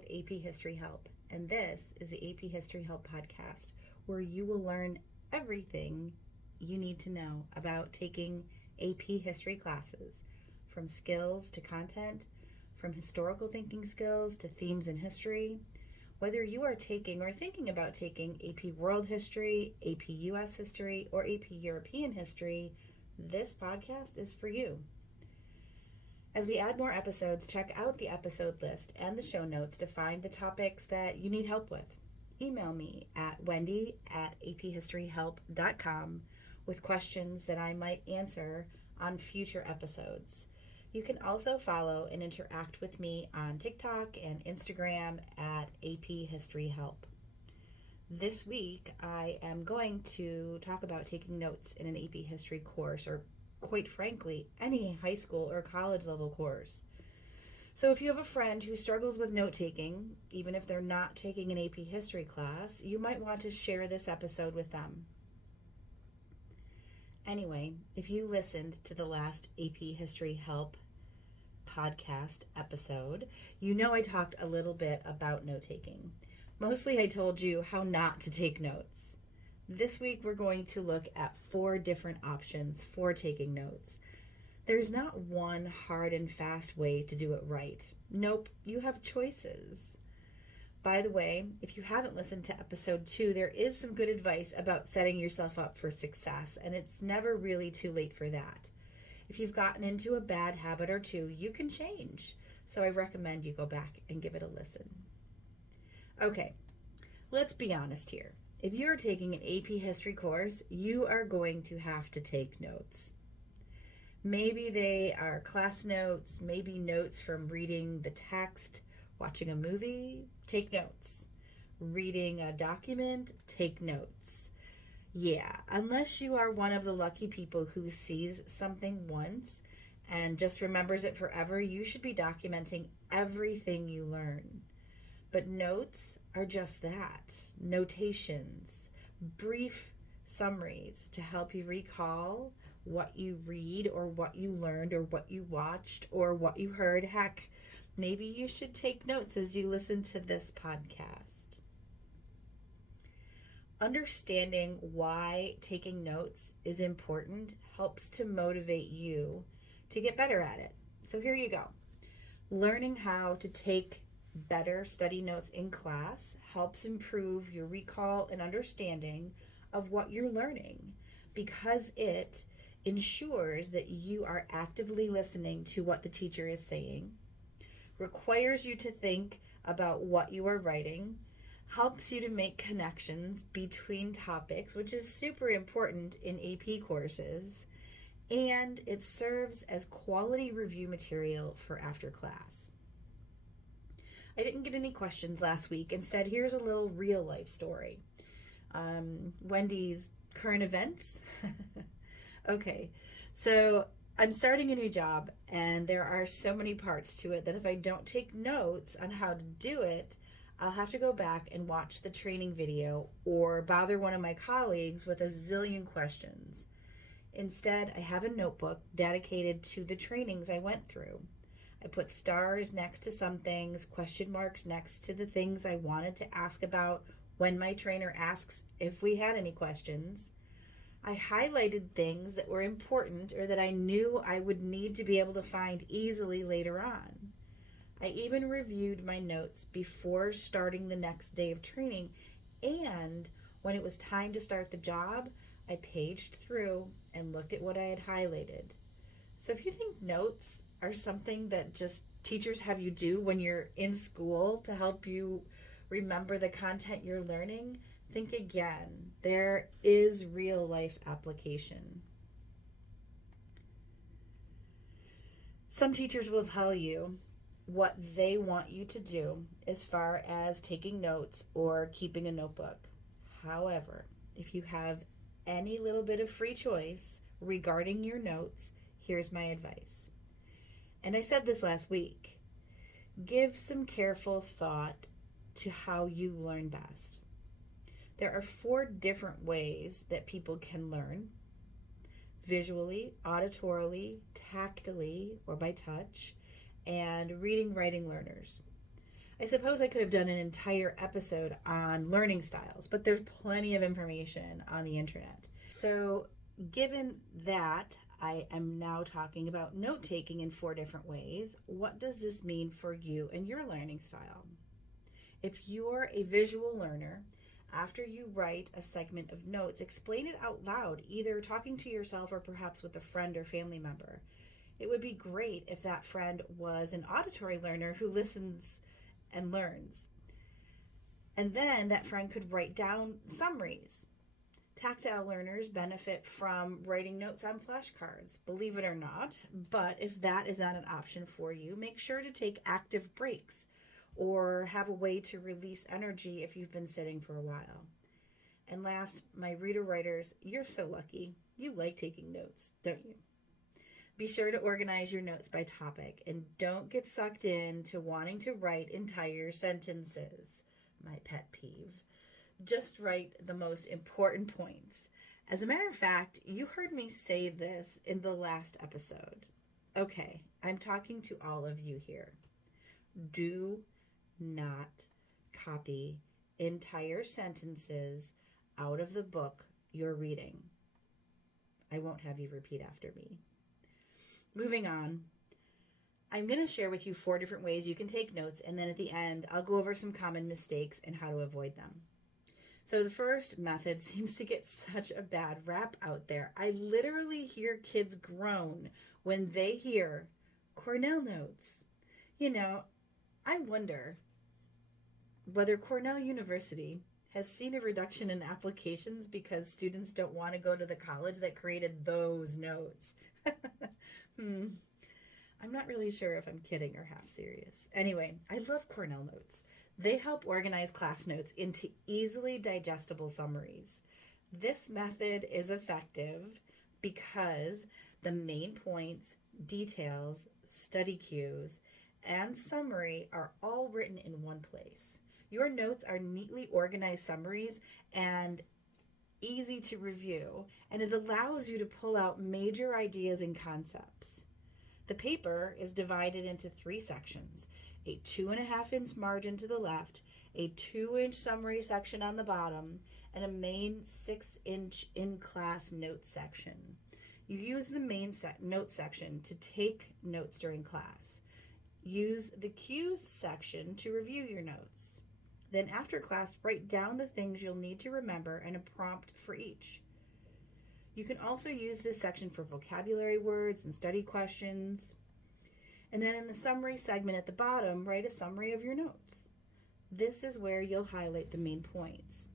with AP History Help, and this is the AP History Help podcast, where you will learn everything you need to know about taking AP history classes, from skills to content, from historical thinking skills to themes in history. Whether you are taking or thinking about taking AP World History, AP US History, or AP European History, this podcast is for you. As we add more episodes, check out the episode list and the show notes to find the topics that you need help with. Email me at wendy@aphistoryhelp.com with questions that I might answer on future episodes. You can also follow and interact with me on TikTok and Instagram at AP History Help. This week, I am going to talk about taking notes in an AP history course, or quite frankly, any high school or college level course. So if you have a friend who struggles with note-taking, even if they're not taking an AP history class, you might want to share this episode with them. Anyway, if you listened to the last AP History Help podcast episode, you know I talked a little bit about note-taking. Mostly I told you how not to take notes. This week we're going to look at 4 different options for taking notes. There's not one hard and fast way to do it right. Nope, you have choices. By the way, if you haven't listened to episode 2, there is some good advice about setting yourself up for success, and it's never really too late for that. If you've gotten into a bad habit or two, you can change. So I recommend you go back and give it a listen. Okay, let's be honest here. If you're taking an AP history course, you are going to have to take notes. Maybe they are class notes, maybe notes from reading the text, watching a movie, take notes. Reading a document, take notes. Yeah, unless you are one of the lucky people who sees something once and just remembers it forever, you should be documenting everything you learn. But notes are just that, notations, brief summaries to help you recall what you read or what you learned or what you watched or what you heard. Heck, maybe you should take notes as you listen to this podcast. Understanding why taking notes is important helps to motivate you to get better at it. So here you go. Learning how to take better study notes in class helps improve your recall and understanding of what you're learning, because it ensures that you are actively listening to what the teacher is saying, requires you to think about what you are writing, helps you to make connections between topics, which is super important in AP courses, and it serves as quality review material for after class. I didn't get any questions last week. Instead, here's a little real life story. Wendy's current events. Okay, so I'm starting a new job, and there are so many parts to it that if I don't take notes on how to do it, I'll have to go back and watch the training video or bother one of my colleagues with a zillion questions. Instead, I have a notebook dedicated to the trainings I went through. I put stars next to some things, question marks next to the things I wanted to ask about when my trainer asks if we had any questions. I highlighted things that were important or that I knew I would need to be able to find easily later on. I even reviewed my notes before starting the next day of training, and when it was time to start the job, I paged through and looked at what I had highlighted. So if you think notes are something that just teachers have you do when you're in school to help you remember the content you're learning, think again. There is real life application. Some teachers will tell you what they want you to do as far as taking notes or keeping a notebook. However, if you have any little bit of free choice regarding your notes, here's my advice. And I said this last week. Give some careful thought to how you learn best. There are 4 different ways that people can learn: visually, auditorily, tactily, or by touch, and reading, writing learners. I suppose I could have done an entire episode on learning styles, but there's plenty of information on the internet. So, given that I am now talking about note taking in 4 different ways, what does this mean for you and your learning style? If you're a visual learner, after you write a segment of notes, explain it out loud, either talking to yourself or perhaps with a friend or family member. It would be great if that friend was an auditory learner who listens and learns. And then that friend could write down summaries. Tactile learners benefit from writing notes on flashcards, believe it or not, but if that is not an option for you, make sure to take active breaks or have a way to release energy if you've been sitting for a while. And last, my reader writers, you're so lucky. You like taking notes, don't you? Be sure to organize your notes by topic and don't get sucked into wanting to write entire sentences. My pet peeve. Just write the most important points. As a matter of fact, you heard me say this in the last episode. Okay, I'm talking to all of you here. Do not copy entire sentences out of the book you're reading. I won't have you repeat after me. Moving on, I'm going to share with you 4 different ways you can take notes, and then at the end, I'll go over some common mistakes and how to avoid them. So the first method seems to get such a bad rap out there. I literally hear kids groan when they hear Cornell Notes. You know, I wonder whether Cornell University has seen a reduction in applications because students don't want to go to the college that created those notes. I'm not really sure if I'm kidding or half serious. Anyway, I love Cornell Notes. They help organize class notes into easily digestible summaries. This method is effective because the main points, details, study cues, and summary are all written in one place. Your notes are neatly organized summaries and easy to review, and it allows you to pull out major ideas and concepts. The paper is divided into 3 sections, a 2.5-inch margin to the left, a 2-inch summary section on the bottom, and a main 6-inch in-class notes section. You use the main notes section to take notes during class. Use the cues section to review your notes. Then after class, write down the things you'll need to remember and a prompt for each. You can also use this section for vocabulary words and study questions. And then in the summary segment at the bottom, write a summary of your notes. This is where you'll highlight the main points.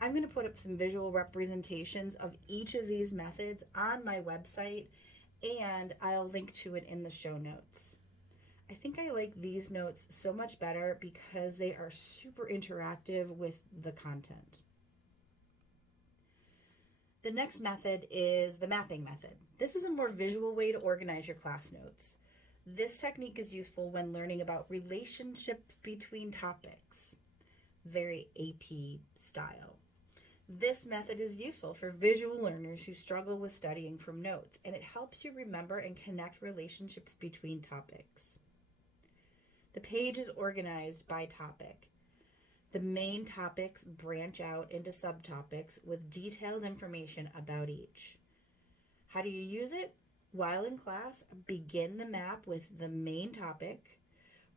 I'm going to put up some visual representations of each of these methods on my website, and I'll link to it in the show notes. I think I like these notes so much better because they are super interactive with the content. The next method is the mapping method. This is a more visual way to organize your class notes. This technique is useful when learning about relationships between topics. Very AP style. This method is useful for visual learners who struggle with studying from notes, and it helps you remember and connect relationships between topics. The page is organized by topic. The main topics branch out into subtopics with detailed information about each. How do you use it? While in class, begin the map with the main topic.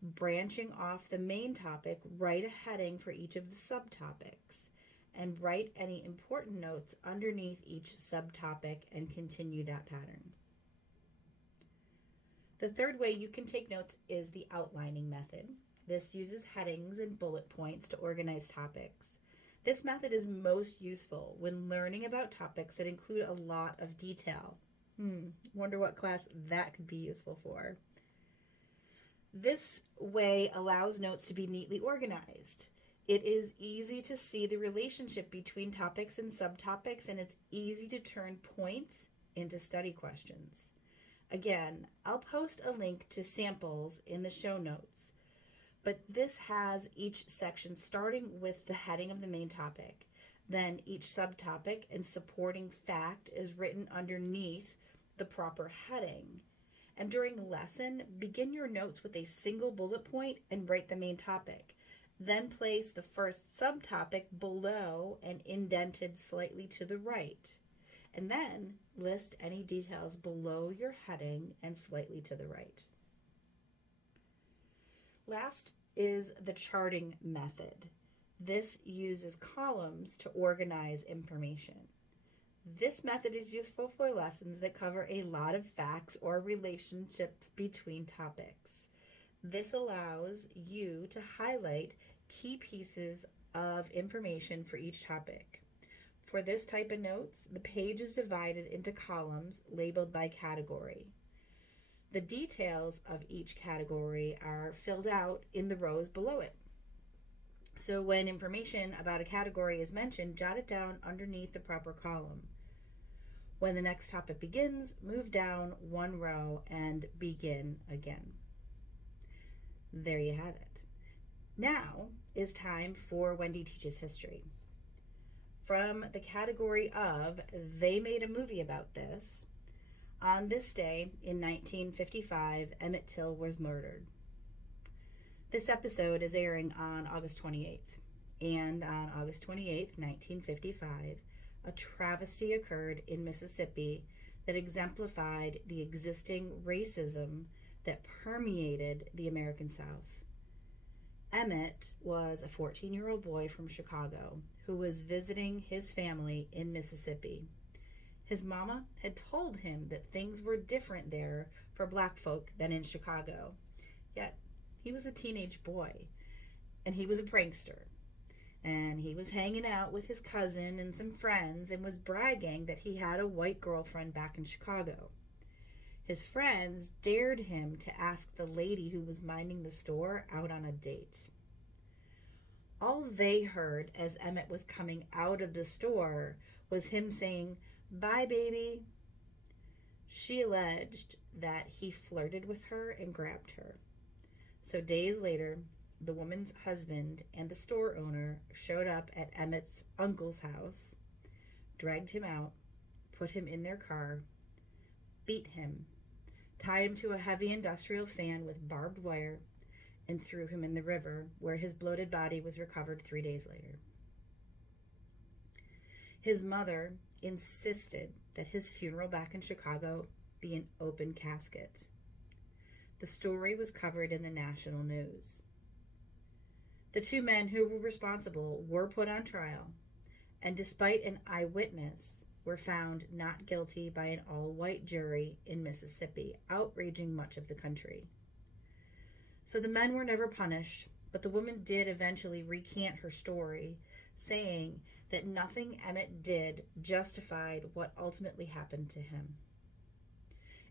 Branching off the main topic, write a heading for each of the subtopics, and write any important notes underneath each subtopic and continue that pattern. The third way you can take notes is the outlining method. This uses headings and bullet points to organize topics. This method is most useful when learning about topics that include a lot of detail. Wonder what class that could be useful for. This way allows notes to be neatly organized. It is easy to see the relationship between topics and subtopics, and it's easy to turn points into study questions. Again, I'll post a link to samples in the show notes, but this has each section starting with the heading of the main topic. Then each subtopic and supporting fact is written underneath the proper heading. And during lesson, begin your notes with a single bullet point and write the main topic. Then place the first subtopic below and indented slightly to the right. And then list any details below your heading and slightly to the right. Last is the charting method. This uses columns to organize information. This method is useful for lessons that cover a lot of facts or relationships between topics. This allows you to highlight key pieces of information for each topic. For this type of notes, the page is divided into columns labeled by category. The details of each category are filled out in the rows below it. So when information about a category is mentioned, jot it down underneath the proper column. When the next topic begins, move down one row and begin again. There you have it. Now is time for Wendy Teaches History. From the category of They Made a Movie About This, on this day in 1955, Emmett Till was murdered. This episode is airing on August 28th. And on August 28th, 1955, a travesty occurred in Mississippi that exemplified the existing racism that permeated the American South. Emmett was a 14-year-old boy from Chicago who was visiting his family in Mississippi. His mama had told him that things were different there for black folk than in Chicago. Yet, he was a teenage boy, and he was a prankster. And he was hanging out with his cousin and some friends and was bragging that he had a white girlfriend back in Chicago. His friends dared him to ask the lady who was minding the store out on a date. All they heard as Emmett was coming out of the store was him saying, "Bye, baby." She alleged that he flirted with her and grabbed her. So days later, the woman's husband and the store owner showed up at Emmett's uncle's house, dragged him out, put him in their car, beat him, tied him to a heavy industrial fan with barbed wire, and threw him in the river, where his bloated body was recovered 3 days later. His mother insisted that his funeral back in Chicago be an open casket. The story was covered in the national news. The two men who were responsible were put on trial, and despite an eyewitness, were found not guilty by an all-white jury in Mississippi, outraging much of the country. So the men were never punished, but the woman did eventually recant her story, saying that nothing Emmett did justified what ultimately happened to him.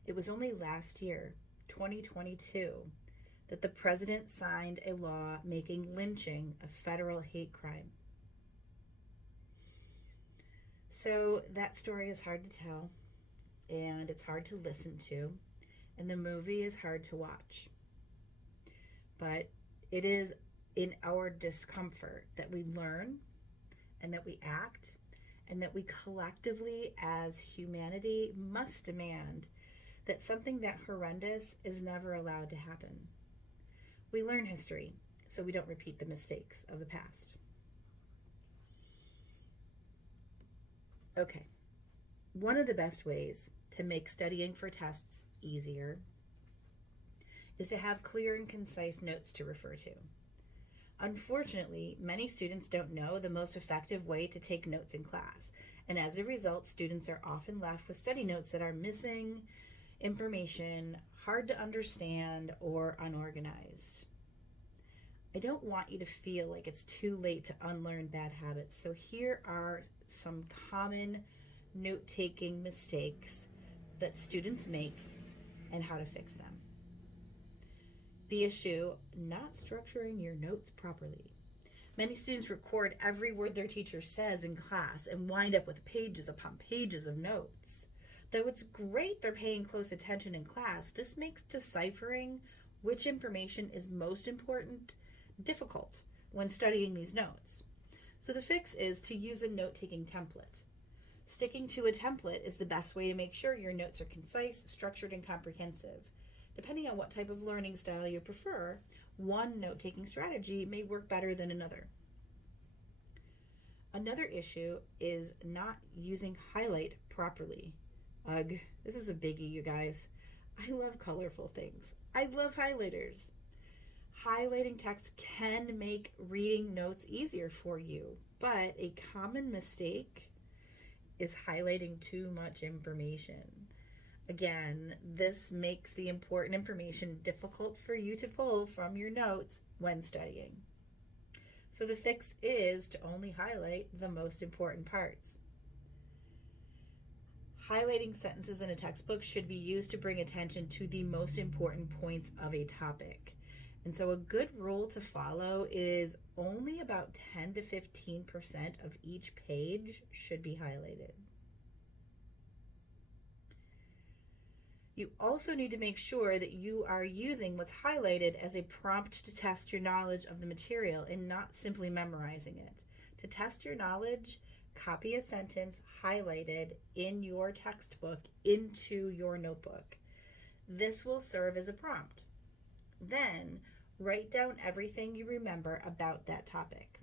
It was only last year, 2022, that the president signed a law making lynching a federal hate crime. So that story is hard to tell, and it's hard to listen to, and the movie is hard to watch. But it is in our discomfort that we learn, and that we act, and that we collectively as humanity must demand that something that horrendous is never allowed to happen. We learn history so we don't repeat the mistakes of the past. Okay, one of the best ways to make studying for tests easier is to have clear and concise notes to refer to. Unfortunately, many students don't know the most effective way to take notes in class, and as a result, students are often left with study notes that are missing information, hard to understand, or unorganized. I don't want you to feel like it's too late to unlearn bad habits, so here are some common note-taking mistakes that students make and how to fix them. The issue, not structuring your notes properly. Many students record every word their teacher says in class and wind up with pages upon pages of notes. Though it's great they're paying close attention in class, this makes deciphering which information is most important difficult when studying these notes. So the fix is to use a note-taking template. Sticking to a template is the best way to make sure your notes are concise, structured, and comprehensive. Depending on what type of learning style you prefer, one note-taking strategy may work better than another. Another issue is not using highlight properly. Ugh, this is a biggie, you guys. I love colorful things. I love highlighters. Highlighting text can make reading notes easier for you, but a common mistake is highlighting too much information. Again, this makes the important information difficult for you to pull from your notes when studying. So the fix is to only highlight the most important parts. Highlighting sentences in a textbook should be used to bring attention to the most important points of a topic. And so a good rule to follow is only about 10 to 15% of each page should be highlighted. You also need to make sure that you are using what's highlighted as a prompt to test your knowledge of the material and not simply memorizing it. To test your knowledge, copy a sentence highlighted in your textbook into your notebook. This will serve as a prompt. Then, write down everything you remember about that topic.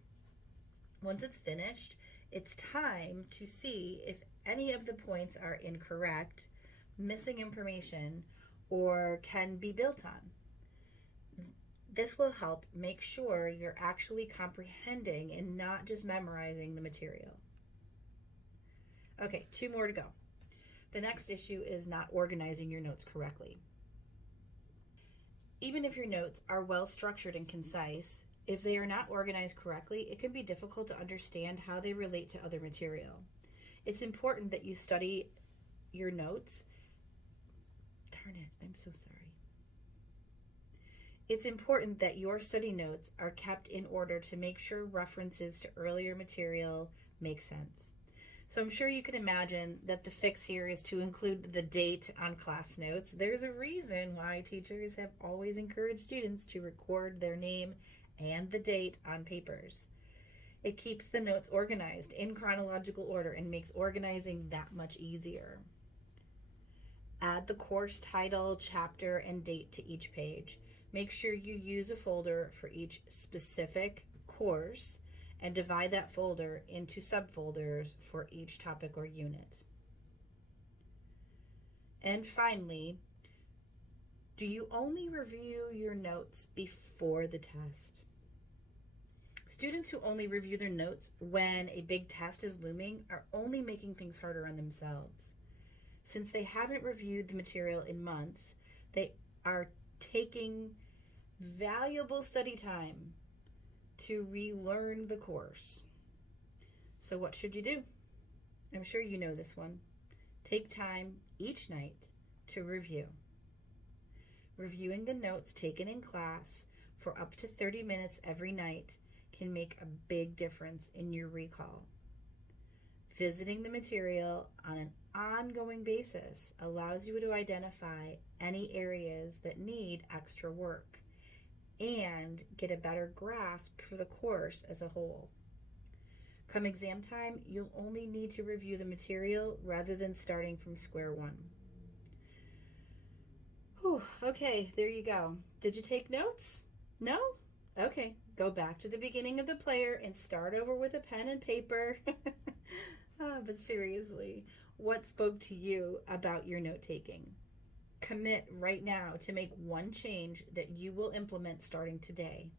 Once it's finished, it's time to see if any of the points are incorrect, missing information, or can be built on. This will help make sure you're actually comprehending and not just memorizing the material. Okay, 2 more to go. The next issue is not organizing your notes correctly. Even if your notes are well structured and concise, if they are not organized correctly, it can be difficult to understand how they relate to other material. It's important that you study your notes. Darn it, I'm so sorry. It's important that your study notes are kept in order to make sure references to earlier material make sense. So I'm sure you can imagine that the fix here is to include the date on class notes. There's a reason why teachers have always encouraged students to record their name and the date on papers. It keeps the notes organized in chronological order and makes organizing that much easier. Add the course title, chapter, and date to each page. Make sure you use a folder for each specific course and divide that folder into subfolders for each topic or unit. And finally, do you only review your notes before the test? Students who only review their notes when a big test is looming are only making things harder on themselves. Since they haven't reviewed the material in months, they are taking valuable study time to relearn the course. So what should you do? I'm sure you know this one. Take time each night to review. Reviewing the notes taken in class for up to 30 minutes every night can make a big difference in your recall. Visiting the material on an ongoing basis allows you to identify any areas that need extra work and get a better grasp for the course as a whole. Come exam time, you'll only need to review the material rather than starting from square one. Whew, okay, there you go. Did you take notes? No? Okay, go back to the beginning of the player and start over with a pen and paper. But seriously, what spoke to you about your note-taking? Commit right now to make one change that you will implement starting today.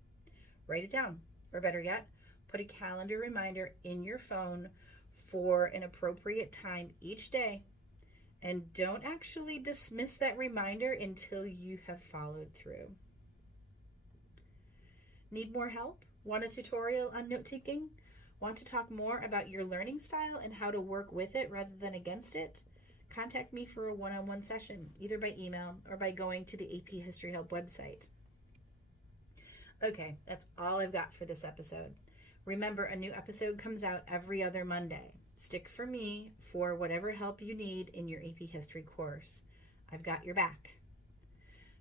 Write it down, or better yet, put a calendar reminder in your phone for an appropriate time each day. And don't actually dismiss that reminder until you have followed through. Need more help? Want a tutorial on note-taking? Want to talk more about your learning style and how to work with it rather than against it? Contact me for a one-on-one session, either by email or by going to the AP History Help website. Okay, that's all I've got for this episode. Remember, a new episode comes out every other Monday. Stick for me for whatever help you need in your AP History course. I've got your back.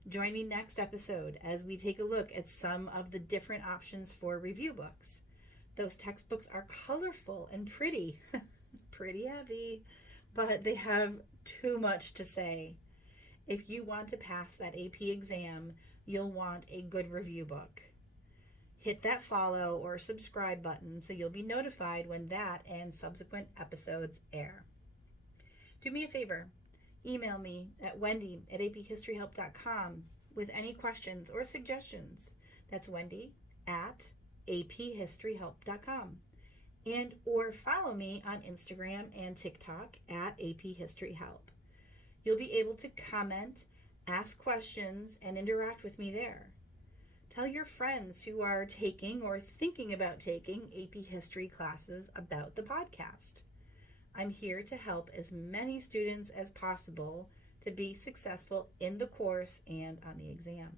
Join me next episode as we take a look at some of the different options for review books. Those textbooks are colorful and pretty, pretty heavy, but they have too much to say. If you want to pass that AP exam, you'll want a good review book. Hit that follow or subscribe button so you'll be notified when that and subsequent episodes air. Do me a favor, email me at wendy@aphistoryhelp.com with any questions or suggestions. That's Wendy at aphistoryhelp.com. And or follow me on Instagram and TikTok at aphistoryhelp. You'll be able to comment, ask questions, and interact with me there. Tell your friends who are taking or thinking about taking AP History classes about the podcast. I'm here to help as many students as possible to be successful in the course and on the exam.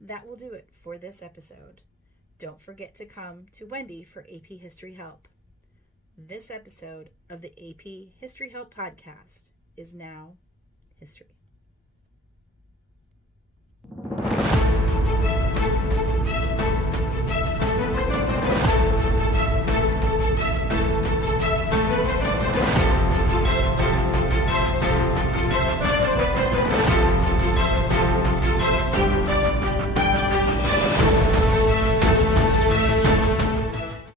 That will do it for this episode. Don't forget to come to Wendy for AP History Help. This episode of the AP History Help podcast is now history.